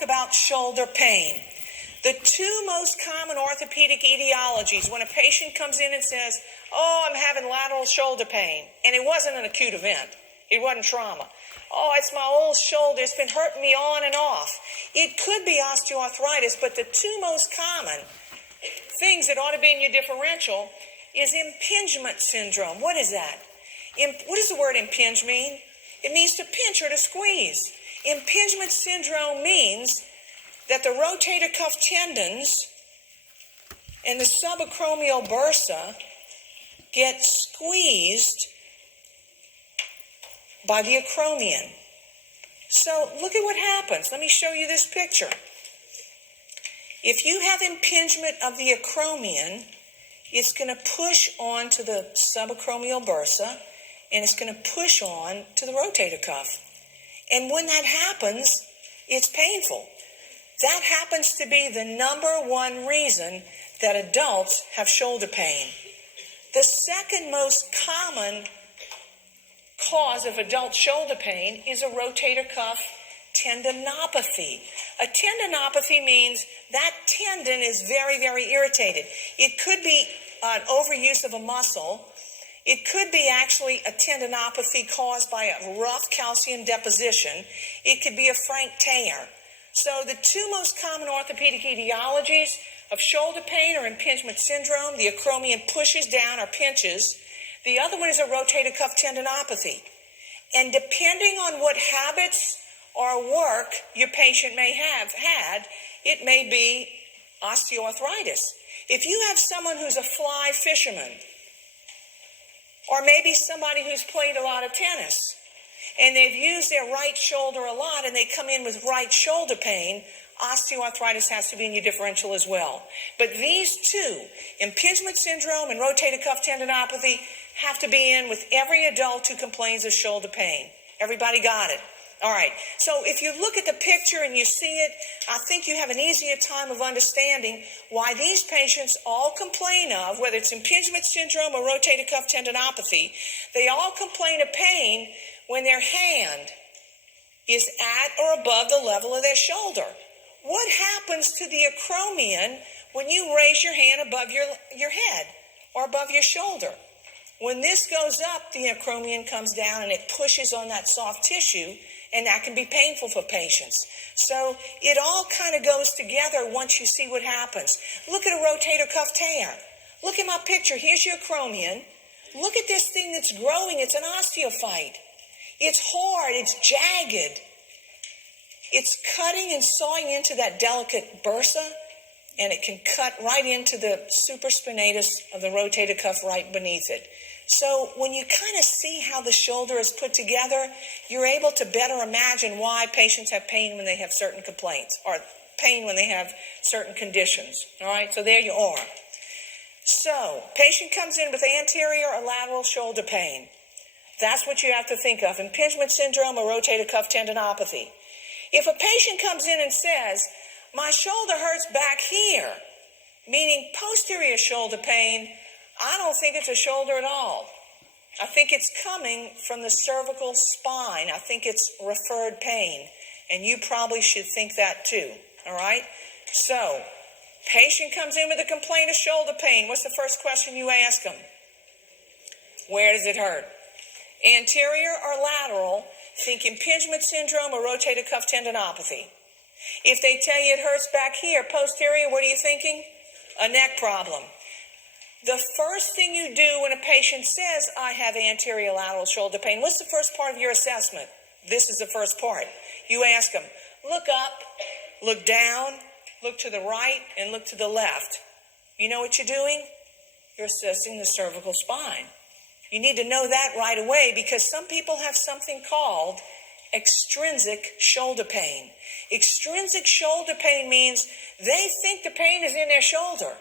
talk about shoulder pain. The two most common orthopedic etiologies when a patient comes in and says, oh, I'm having lateral shoulder pain, and it wasn't an acute event. It wasn't trauma. Oh, it's my old shoulder. It's been hurting me on and off. It could be osteoarthritis, but the two most common things that ought to be in your differential is impingement syndrome. What is that? What does the word impinge mean? It means to pinch or to squeeze. Impingement syndrome means that the rotator cuff tendons and the subacromial bursa get squeezed by the acromion. So look at what happens. Let me show you this picture. If you have impingement of the acromion, it's going to push on to the subacromial bursa, and it's going to push on to the rotator cuff. And when that happens, it's painful. That happens to be the number one reason that adults have shoulder pain. The second most common cause of adult shoulder pain is a rotator cuff tendinopathy. A tendinopathy means that tendon is very, very irritated. It could be an overuse of a muscle. It could be actually a tendinopathy caused by a rough calcium deposition. It could be a frank tear. So the two most common orthopedic etiologies of shoulder pain are impingement syndrome. The acromion pushes down or pinches. The other one is a rotator cuff tendinopathy. And depending on what habits or work your patient may have had, it may be osteoarthritis. If you have someone who's a fly fisherman, or maybe somebody who's played a lot of tennis, and they've used their right shoulder a lot, and they come in with right shoulder pain, osteoarthritis has to be in your differential as well. But these two, impingement syndrome and rotator cuff tendinopathy, have to be in with every adult who complains of shoulder pain. Everybody got it? All right. So if you look at the picture and you see it, I think you have an easier time of understanding why these patients all complain of, whether it's impingement syndrome or rotator cuff tendinopathy, they all complain of pain when their hand is at or above the level of their shoulder. What happens to the acromion when you raise your hand above your head or above your shoulder? When this goes up, the acromion comes down and it pushes on that soft tissue, and that can be painful for patients. So it all kind of goes together once you see what happens. Look at a rotator cuff tear. Look at my picture. Here's your acromion. Look at this thing that's growing. It's an osteophyte. It's hard. It's jagged. It's cutting and sawing into that delicate bursa, and it can cut right into the supraspinatus of the rotator cuff right beneath it. So when you kind of see how the shoulder is put together, you're able to better imagine why patients have pain when they have certain complaints, or pain when they have certain conditions. All right, so there you are. So patient comes in with anterior or lateral shoulder pain. That's what you have to think of, impingement syndrome or rotator cuff tendinopathy. If a patient comes in and says, my shoulder hurts back here, meaning posterior shoulder pain, I don't think it's a shoulder at all. I think it's coming from the cervical spine. I think it's referred pain, and you probably should think that too, all right? So, patient comes in with a complaint of shoulder pain. What's the first question you ask them? Where does it hurt? Anterior or lateral, think impingement syndrome or rotator cuff tendinopathy. If they tell you it hurts back here, posterior, what are you thinking? A neck problem. The first thing you do when a patient says, I have anterior lateral shoulder pain, what's the first part of your assessment? This is the first part. You ask them, look up, look down, look to the right, and look to the left. You know what you're doing? You're assessing the cervical spine. You need to know that right away, because some people have something called extrinsic shoulder pain. Extrinsic shoulder pain means they think the pain is in their shoulder,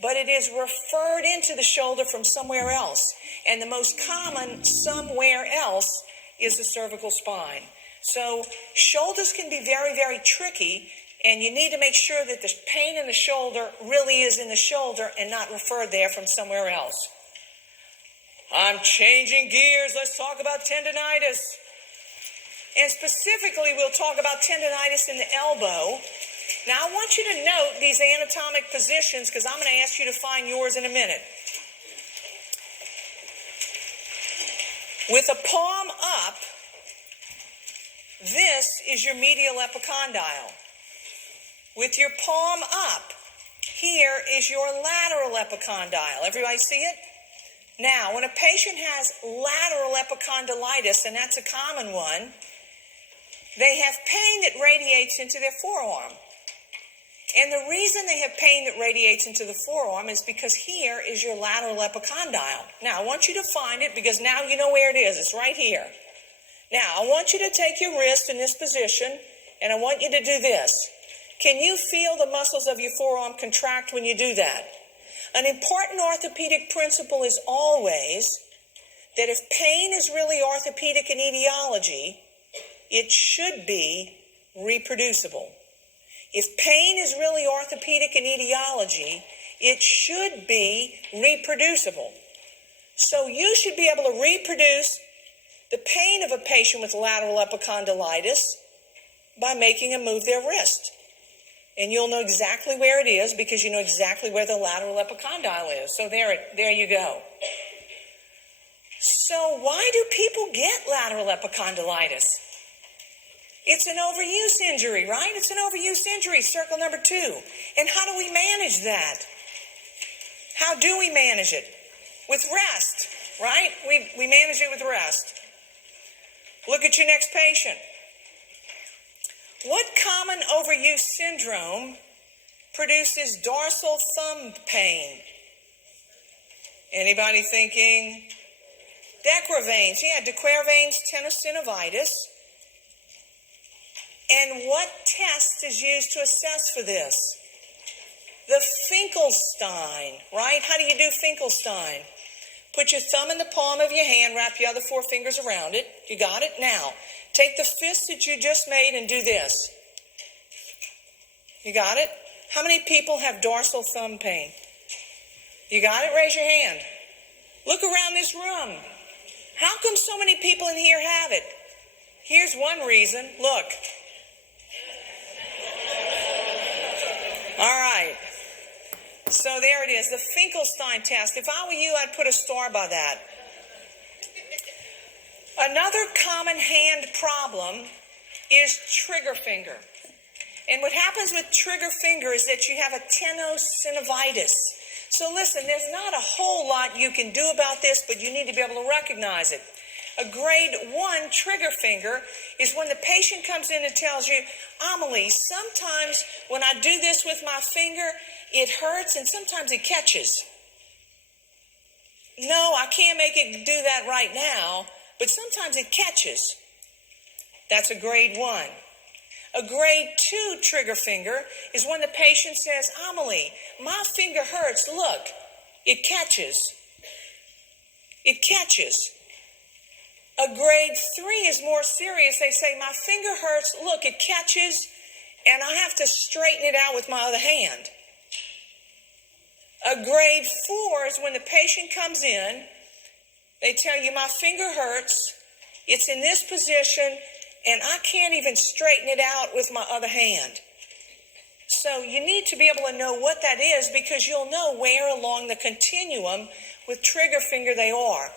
but it is referred into the shoulder from somewhere else. And the most common somewhere else is the cervical spine. So shoulders can be very, very tricky, and you need to make sure that the pain in the shoulder really is in the shoulder and not referred there from somewhere else. I'm changing gears. Let's talk about tendinitis. And specifically, we'll talk about tendonitis in the elbow. Now, I want you to note these anatomic positions because I'm going to ask you to find yours in a minute. With a palm up, this is your medial epicondyle. With your palm up, here is your lateral epicondyle. Everybody see it? Now, when a patient has lateral epicondylitis, and that's a common one, they have pain that radiates into their forearm. And the reason they have pain that radiates into the forearm is because here is your lateral epicondyle. Now, I want you to find it because now you know where it is. It's right here. Now, I want you to take your wrist in this position, and I want you to do this. Can you feel the muscles of your forearm contract when you do that? An important orthopedic principle is always that if pain is really orthopedic in etiology, it should be reproducible. If pain is really orthopedic in etiology, it should be reproducible. So you should be able to reproduce the pain of a patient with lateral epicondylitis by making them move their wrist. And you'll know exactly where it is because you know exactly where the lateral epicondyle is. So there you go. So why do people get lateral epicondylitis? It's an overuse injury, right? It's an overuse injury, circle number 2. And how do we manage that? How do we manage it? With rest, right? We manage it with rest. Look at your next patient. What common overuse syndrome produces dorsal thumb pain? Anybody thinking? Dequer veins. Yeah, Dequer veins, tenosynovitis. And what test is used to assess for this? The Finkelstein, right? How do you do Finkelstein? Put your thumb in the palm of your hand, wrap your other 4 fingers around it. You got it? Now, take the fist that you just made and do this. You got it? How many people have dorsal thumb pain? You got it? Raise your hand. Look around this room. How come so many people in here have it? Here's one reason. Look. All right. So there it is, the Finkelstein test. If I were you, I'd put a star by that. Another common hand problem is trigger finger. And what happens with trigger finger is that you have a tenosynovitis. So listen, there's not a whole lot you can do about this, but you need to be able to recognize it. A grade 1 trigger finger is when the patient comes in and tells you, Amelie, sometimes when I do this with my finger, it hurts and sometimes it catches. No, I can't make it do that right now, but sometimes it catches. That's a grade 1. A grade 2 trigger finger is when the patient says, Amelie, my finger hurts, look, it catches. It catches. A grade 3 is more serious. They say, my finger hurts, look, it catches, and I have to straighten it out with my other hand. A grade 4 is when the patient comes in, they tell you, my finger hurts, it's in this position, and I can't even straighten it out with my other hand. So you need to be able to know what that is because you'll know where along the continuum with trigger finger they are.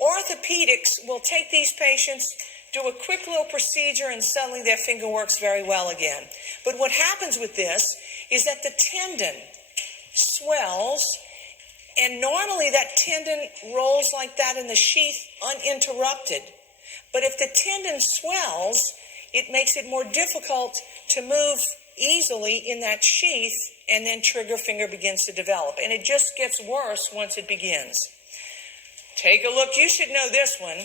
Orthopedics will take these patients, do a quick little procedure, and suddenly their finger works very well again. But what happens with this is that the tendon swells, and normally that tendon rolls like that in the sheath uninterrupted. But if the tendon swells, it makes it more difficult to move easily in that sheath, and then trigger finger begins to develop. And it just gets worse once it begins. Take a look. You should know this one.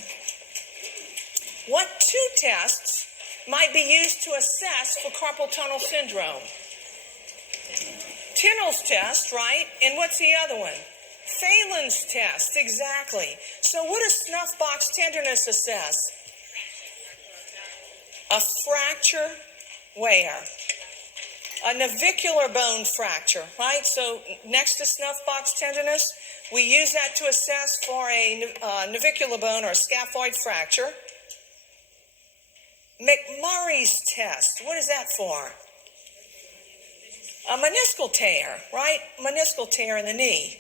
What 2 tests might be used to assess for carpal tunnel syndrome? Tinel's test, right? And what's the other one? Phelan's test, exactly. So what does snuff box tenderness assess? A fracture where? A navicular bone fracture, right? So next to snuff box tenderness, we use that to assess for a navicular bone or a scaphoid fracture. McMurray's test, what is that for? A meniscal tear, right? Meniscal tear in the knee.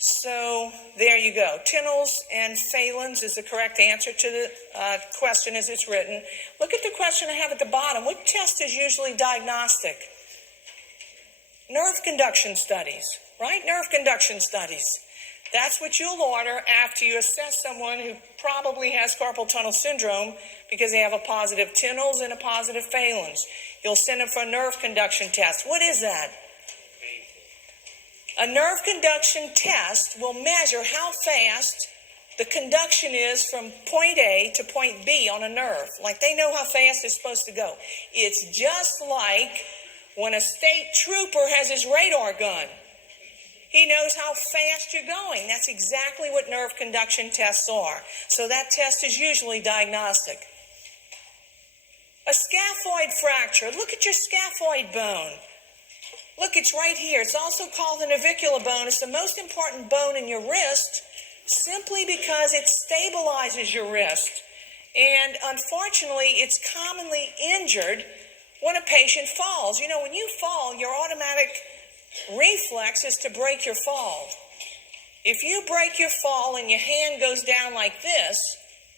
So there you go. Tinnell's and Phelan's is the correct answer to the question as it's written. Look at the question I have at the bottom. What test is usually diagnostic? Nerve conduction studies, right? Nerve conduction studies. That's what you'll order after you assess someone who probably has carpal tunnel syndrome because they have a positive Tinnell's and a positive Phelan's. You'll send them for a nerve conduction test. What is that? A nerve conduction test will measure how fast the conduction is from point A to point B on a nerve. Like they know how fast it's supposed to go. It's just like when a state trooper has his radar gun. He knows how fast you're going. That's exactly what nerve conduction tests are. So that test is usually diagnostic. A scaphoid fracture. Look at your scaphoid bone. Look, it's right here. It's also called the navicular bone. It's the most important bone in your wrist simply because it stabilizes your wrist. And unfortunately, it's commonly injured when a patient falls. You know, when you fall, your automatic reflex is to break your fall. If you break your fall and your hand goes down like this,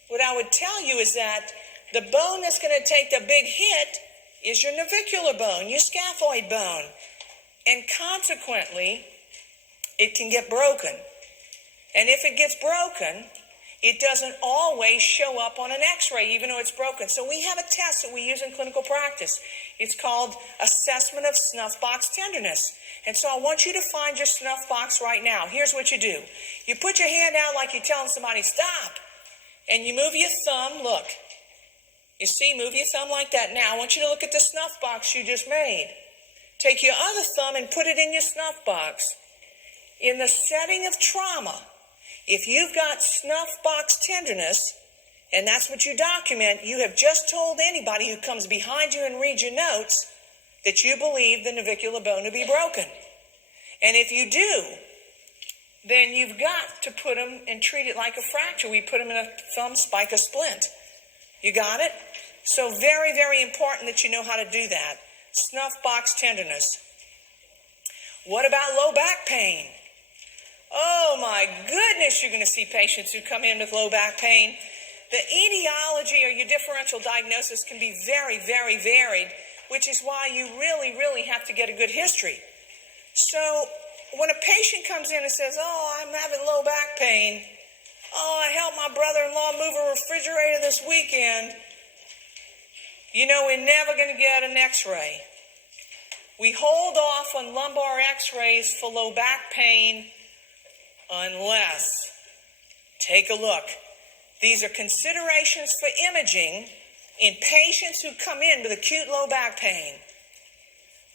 what I would tell you is that the bone that's going to take the big hit is your navicular bone, your scaphoid bone. And consequently, it can get broken. And if it gets broken, it doesn't always show up on an x-ray, even though it's broken. So we have a test that we use in clinical practice. It's called assessment of snuff box tenderness. And so I want you to find your snuff box right now. Here's what you do. You put your hand out like you're telling somebody, stop. And you move your thumb, look. You see, move your thumb like that. Now I want you to look at the snuff box you just made. Take your other thumb and put it in your snuff box. In the setting of trauma, if you've got snuff box tenderness, and that's what you document, you have just told anybody who comes behind you and reads your notes that you believe the navicular bone to be broken. And if you do, then you've got to put them and treat it like a fracture. We put them in a thumb spike, a splint. You got it? So very, very important that you know how to do that. Snuff box tenderness. What about low back pain? Oh my goodness, you're going to see patients who come in with low back pain. The etiology or your differential diagnosis can be very, very varied, which is why you really, really have to get a good history. So when a patient comes in and says, oh, I'm having low back pain. Oh, I helped my brother-in-law move a refrigerator this weekend. You know, we're never going to get an x-ray. We hold off on lumbar x-rays for low back pain unless, take a look. These are considerations for imaging in patients who come in with acute low back pain.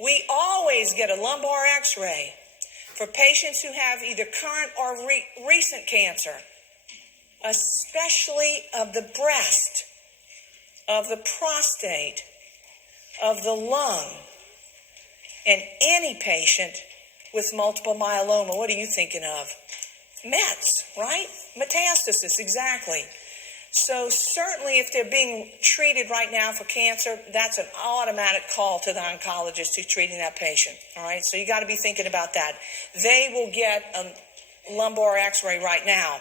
We always get a lumbar x-ray for patients who have either current or recent cancer, especially of the breast, of the prostate, of the lung, and any patient with multiple myeloma. What are you thinking of? Mets, right? Metastasis, exactly. So certainly if they're being treated right now for cancer, that's an automatic call to the oncologist who's treating that patient, all right? So you got to be thinking about that. They will get a lumbar x-ray right now.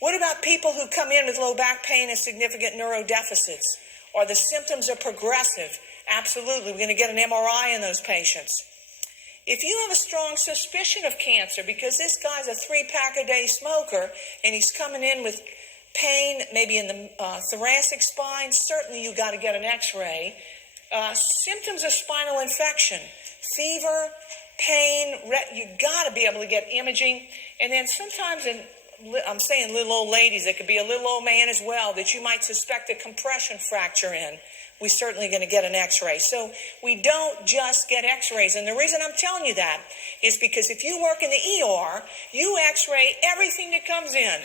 What about people who come in with low back pain and significant neurodeficits, or the symptoms are progressive? Absolutely, we're going to get an MRI in those patients. If you have a strong suspicion of cancer, because this guy's a 3-pack-a-day smoker, and he's coming in with pain, maybe in the thoracic spine, certainly you got to get an x-ray. Symptoms of spinal infection, fever, pain, you got to be able to get imaging. And then sometimes I'm saying little old ladies, it could be a little old man as well that you might suspect a compression fracture in. We're certainly going to get an x-ray. So we don't just get x-rays. And the reason I'm telling you that is because if you work in the ER, you x-ray everything that comes in.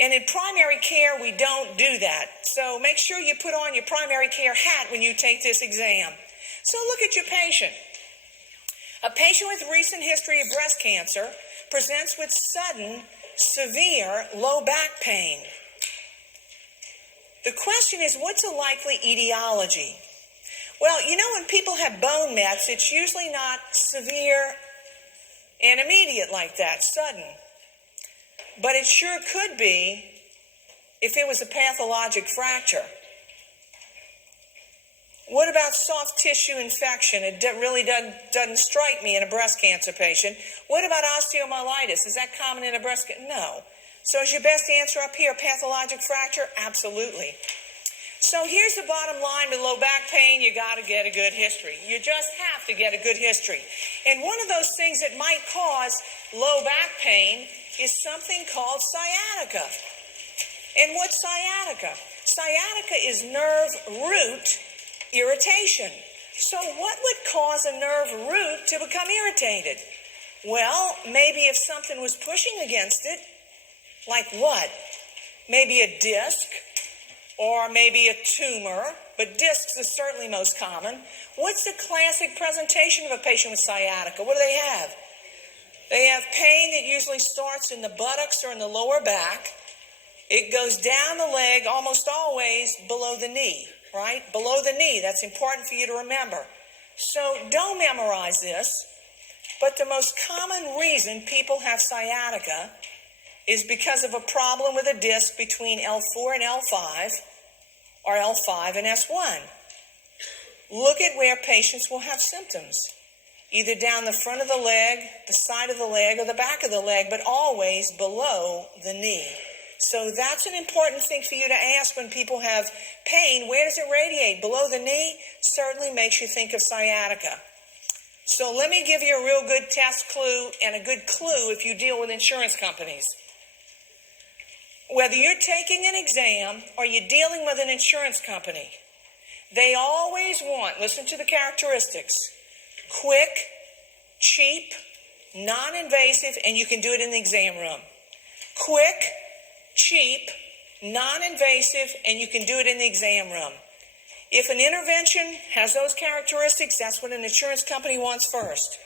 And in primary care, we don't do that. So make sure you put on your primary care hat when you take this exam. So look at your patient. A patient with recent history of breast cancer presents with sudden, severe low back pain. The question is, what's a likely etiology? Well, you know, when people have bone mets, it's usually not severe and immediate like that, sudden. But it sure could be if it was a pathologic fracture. What about soft tissue infection? It really doesn't strike me in a breast cancer patient. What about osteomyelitis? Is that common in a breast cancer? No. So is your best answer up here pathologic fracture? Absolutely. So here's the bottom line with low back pain. You got to get a good history. You just have to get a good history. And one of those things that might cause low back pain is something called sciatica. And what's sciatica? Sciatica is nerve root irritation. So what would cause a nerve root to become irritated? Well, maybe if something was pushing against it, like what? Maybe a disc, or maybe a tumor, but discs is certainly most common. What's the classic presentation of a patient with sciatica? What do they have? They have pain that usually starts in the buttocks or in the lower back. It goes down the leg, almost always below the knee, right? Below the knee. That's important for you to remember. So don't memorize this, but the most common reason people have sciatica is because of a problem with a disc between L4 and L5, or L5 and S1. Look at where patients will have symptoms, either down the front of the leg, the side of the leg, or the back of the leg, but always below the knee. So that's an important thing for you to ask when people have pain. Where does it radiate? Below the knee? Certainly makes you think of sciatica. So let me give you a real good test clue and a good clue if you deal with insurance companies. Whether you're taking an exam or you're dealing with an insurance company, they always want, listen to the characteristics, quick, cheap, non-invasive, and you can do it in the exam room. Quick, cheap, non-invasive, and you can do it in the exam room. If an intervention has those characteristics, that's what an insurance company wants first.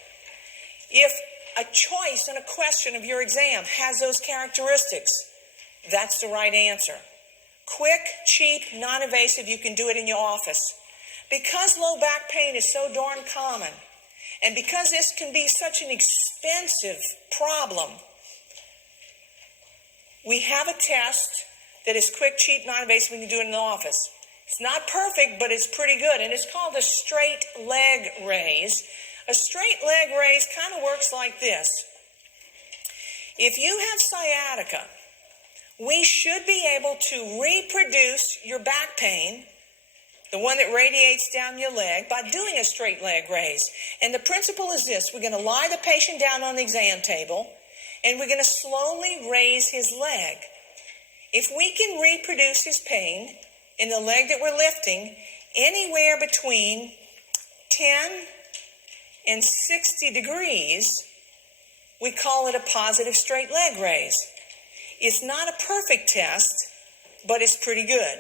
If a choice and a question of your exam has those characteristics, that's the right answer. Quick, cheap, non-invasive, you can do it in your office. Because low back pain is so darn common, and because this can be such an expensive problem, we have a test that is quick, cheap, non-invasive, we can do it in the office. It's not perfect, but it's pretty good, and it's called a straight leg raise. A straight leg raise kind of works like this. If you have sciatica, we should be able to reproduce your back pain, the one that radiates down your leg, by doing a straight leg raise. And the principle is this. We're going to lie the patient down on the exam table, and we're going to slowly raise his leg. If we can reproduce his pain in the leg that we're lifting anywhere between 10 and 60 degrees, we call it a positive straight leg raise. It's not a perfect test, but it's pretty good.